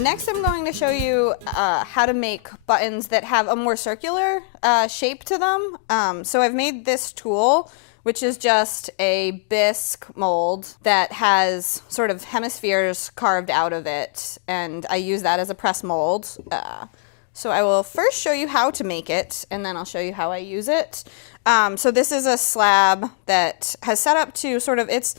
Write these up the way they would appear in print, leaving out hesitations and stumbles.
Next, I'm going to show you how to make buttons that have a more circular shape to them. So I've made this tool, which is just a bisque mold that has sort of hemispheres carved out of it, and I use that as a press mold. So I will first show you how to make it, and then I'll show you how I use it. So this is a slab that has set up to sort of, it's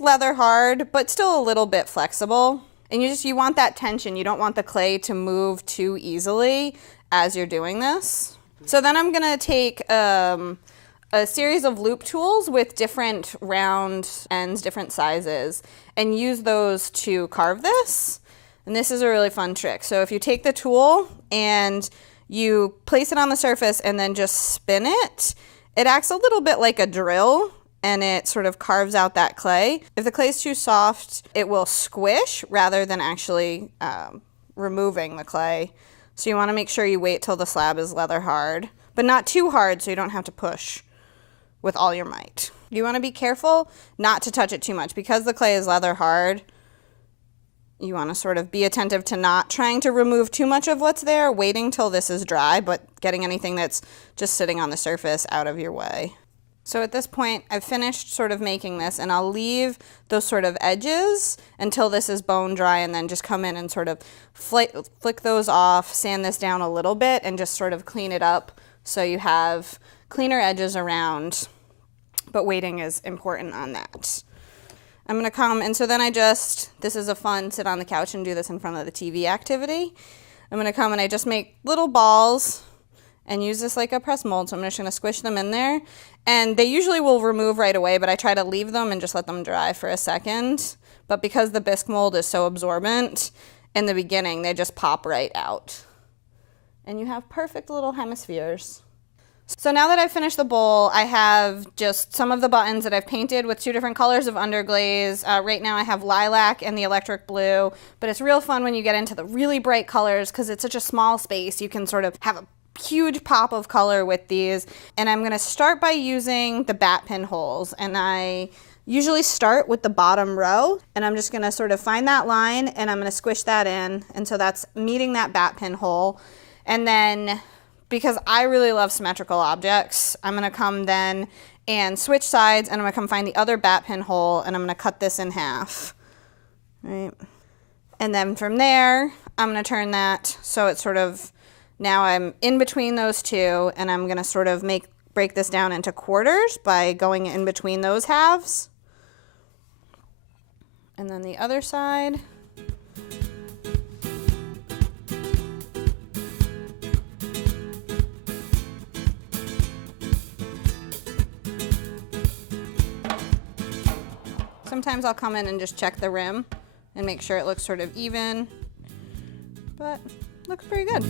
leather hard, but still a little bit flexible. And you want that tension. You don't want the clay to move too easily as you're doing this. So then I'm gonna take a series of loop tools with different round ends, different sizes, and use those to carve this. And this is a really fun trick. So if you take the tool and you place it on the surface and then just spin it, it acts a little bit like a drill, and it sort of carves out that clay. If the clay is too soft, it will squish rather than actually removing the clay. So you want to make sure you wait till the slab is leather hard, but not too hard so you don't have to push with all your might. You want to be careful not to touch it too much. Because the clay is leather hard, you want to sort of be attentive to not trying to remove too much of what's there, waiting till this is dry, but getting anything that's just sitting on the surface out of your way. So at this point, I've finished sort of making this, and I'll leave those sort of edges until this is bone dry, and then just come in and sort of flick those off, sand this down a little bit, and just sort of clean it up so you have cleaner edges around, but waiting is important on that. I'm gonna come, and so then this is a fun sit on the couch and do this in front of the TV activity. I'm gonna come and I just make little balls and use this like a press mold. So I'm just gonna squish them in there. And they usually will remove right away, but I try to leave them and just let them dry for a second. But because the bisque mold is so absorbent, in the beginning, they just pop right out. And you have perfect little hemispheres. So now that I've finished the bowl, I have just some of the buttons that I've painted with 2 different colors of underglaze. Right now I have lilac and the electric blue, but it's real fun when you get into the really bright colors because it's such a small space. You can sort of have a huge pop of color with these. And I'm gonna start by using the bat pin holes. And I usually start with the bottom row, and I'm just gonna sort of find that line and I'm gonna squish that in. And so that's meeting that bat pin hole. And then, because I really love symmetrical objects, I'm gonna come then and switch sides, and I'm gonna come find the other bat pin hole, and I'm gonna cut this in half, right? And then from there, I'm gonna turn that so it's sort of, now I'm in between those two, and I'm gonna sort of break this down into quarters by going in between those halves. And then the other side. Sometimes I'll come in and just check the rim and make sure it looks sort of even, but looks pretty good.